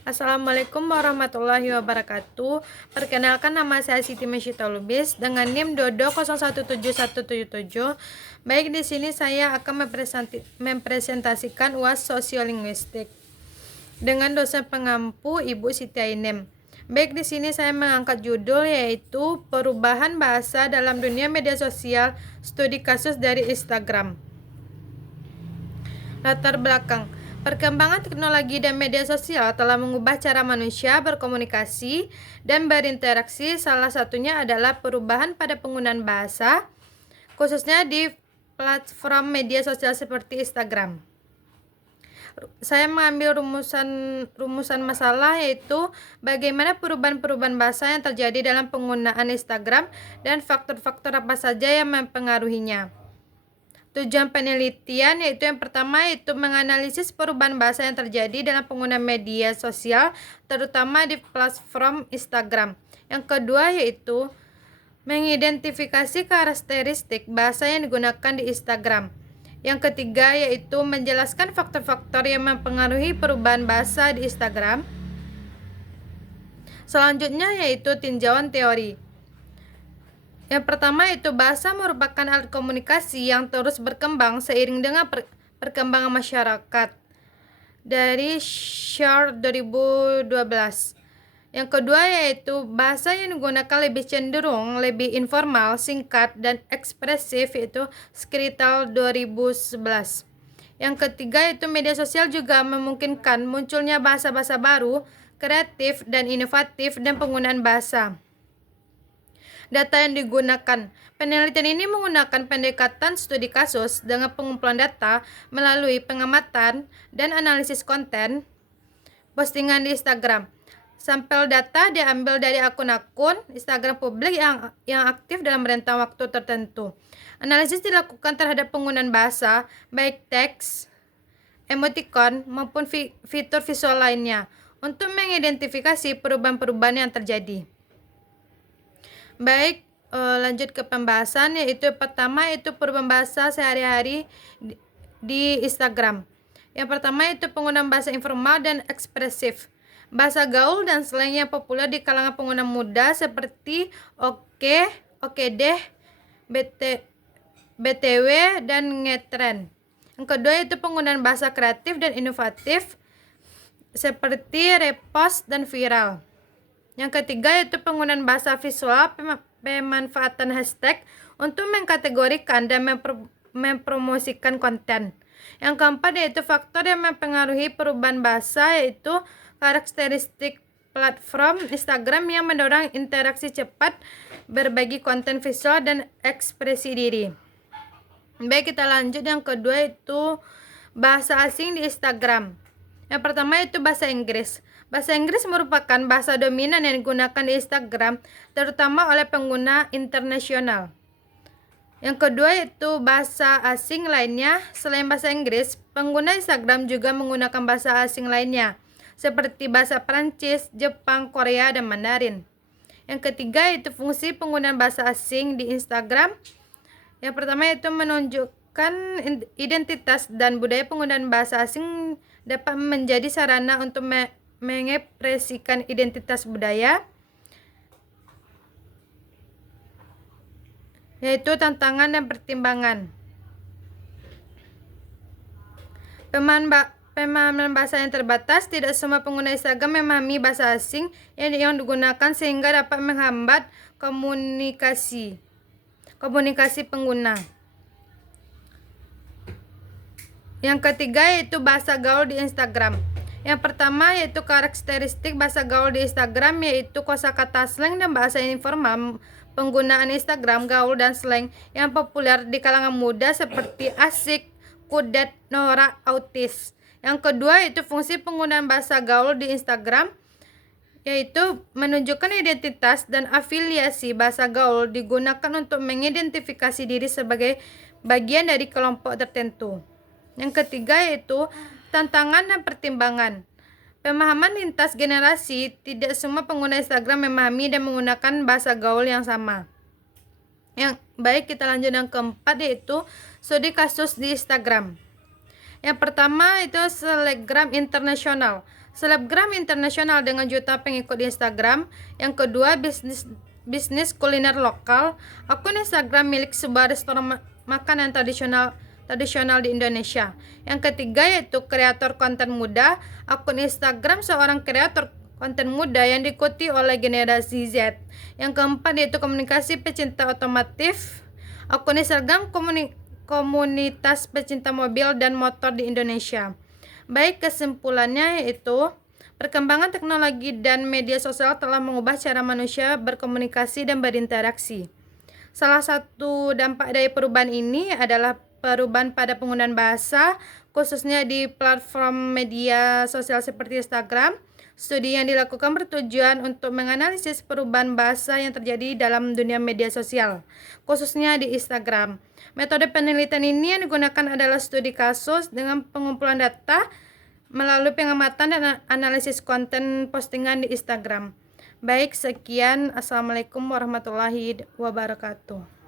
Assalamualaikum warahmatullahi wabarakatuh. Perkenalkan, nama saya Siti Mesyita Lubis dengan NIM Dodo 017177. Baik, di sini saya akan mempresentasikan UAS Sosiolinguistik dengan dosen pengampu Ibu Siti Ainem. Baik, di sini saya mengangkat judul yaitu perubahan bahasa dalam dunia media sosial, studi kasus dari Instagram. Latar belakang. Perkembangan teknologi dan media sosial telah mengubah cara manusia berkomunikasi dan berinteraksi. Salah satunya adalah perubahan pada penggunaan bahasa, khususnya di platform media sosial seperti Instagram. Saya mengambil rumusan masalah, yaitu bagaimana perubahan-perubahan bahasa yang terjadi dalam penggunaan Instagram dan faktor-faktor apa saja yang mempengaruhinya. Tujuan penelitian yaitu yang pertama yaitu menganalisis perubahan bahasa yang terjadi dalam pengguna media sosial, terutama di platform Instagram. Yang kedua yaitu mengidentifikasi karakteristik bahasa yang digunakan di Instagram. Yang ketiga yaitu menjelaskan faktor-faktor yang mempengaruhi perubahan bahasa di Instagram. Selanjutnya yaitu tinjauan teori. Yang pertama itu bahasa merupakan alat komunikasi yang terus berkembang seiring dengan perkembangan masyarakat. Dari Share 2012. Yang kedua yaitu bahasa yang digunakan lebih cenderung lebih informal, singkat, dan ekspresif, yaitu Skrital 2011. Yang ketiga yaitu media sosial juga memungkinkan munculnya bahasa-bahasa baru, kreatif, dan inovatif dan penggunaan bahasa. Data yang digunakan. Penelitian ini menggunakan pendekatan studi kasus dengan pengumpulan data melalui pengamatan dan analisis konten postingan di Instagram. Sampel data diambil dari akun-akun Instagram publik yang aktif dalam rentang waktu tertentu. Analisis dilakukan terhadap penggunaan bahasa, baik teks, emoticon, maupun fitur visual lainnya untuk mengidentifikasi perubahan-perubahan yang terjadi. Baik, lanjut ke pembahasan, yaitu pertama itu perubahan bahasa sehari-hari di Instagram. Yang pertama itu penggunaan bahasa informal dan ekspresif. Bahasa gaul dan slang yang populer di kalangan pengguna muda seperti oke, oke deh, BTW, dan ngetren. Yang kedua itu penggunaan bahasa kreatif dan inovatif seperti repost dan viral. Yang ketiga yaitu penggunaan bahasa visual, pemanfaatan hashtag untuk mengkategorikan dan mempromosikan konten. Yang keempat yaitu faktor yang mempengaruhi perubahan bahasa, yaitu karakteristik platform Instagram yang mendorong interaksi cepat, berbagi konten visual, dan ekspresi diri. Baik, kita lanjut. Yang kedua itu bahasa asing di Instagram. Yang pertama itu bahasa Inggris. Bahasa Inggris merupakan bahasa dominan yang digunakan di Instagram, terutama oleh pengguna internasional. Yang kedua itu bahasa asing lainnya. Selain bahasa Inggris, pengguna Instagram juga menggunakan bahasa asing lainnya, seperti bahasa Prancis, Jepang, Korea, dan Mandarin. Yang ketiga itu fungsi penggunaan bahasa asing di Instagram. Yang pertama itu menunjukkan identitas dan budaya. Penggunaan bahasa asing dapat menjadi sarana untuk mengekspresikan identitas budaya, yaitu tantangan dan pertimbangan. Pemahaman bahasa yang terbatas. Tidak semua pengguna Instagram memahami bahasa asing yang digunakan sehingga dapat menghambat komunikasi pengguna. Yang ketiga yaitu bahasa gaul di Instagram. Yang pertama yaitu karakteristik bahasa gaul di Instagram, yaitu kosakata slang dan bahasa informal. Penggunaan Instagram gaul dan slang yang populer di kalangan muda seperti asik, kudet, norak, autis. Yang kedua yaitu fungsi penggunaan bahasa gaul di Instagram, yaitu menunjukkan identitas dan afiliasi. Bahasa gaul digunakan untuk mengidentifikasi diri sebagai bagian dari kelompok tertentu. Yang ketiga yaitu tantangan dan pertimbangan. Pemahaman lintas generasi. Tidak semua pengguna Instagram memahami dan menggunakan bahasa gaul yang sama. Baik, kita lanjut yang keempat yaitu studi kasus di Instagram. Yang pertama itu selebgram internasional. Selebgram internasional dengan juta pengikut di Instagram. Yang kedua bisnis kuliner lokal. Akun Instagram milik sebuah restoran makanan tradisional di Indonesia. Yang ketiga yaitu kreator konten muda. Akun Instagram seorang kreator konten muda yang diikuti oleh generasi Z. Yang keempat yaitu komunikasi pecinta otomotif. Akun Instagram komunitas pecinta mobil dan motor di Indonesia. Baik, kesimpulannya yaitu perkembangan teknologi dan media sosial telah mengubah cara manusia berkomunikasi dan berinteraksi. Salah satu dampak dari perubahan ini adalah perubahan pada penggunaan bahasa, khususnya di platform media sosial seperti Instagram. Studi yang dilakukan bertujuan untuk menganalisis perubahan bahasa yang terjadi dalam dunia media sosial, khususnya di Instagram. Metode penelitian ini yang digunakan adalah studi kasus dengan pengumpulan data melalui pengamatan dan analisis konten postingan di Instagram. Baik, sekian. Assalamualaikum warahmatullahi wabarakatuh.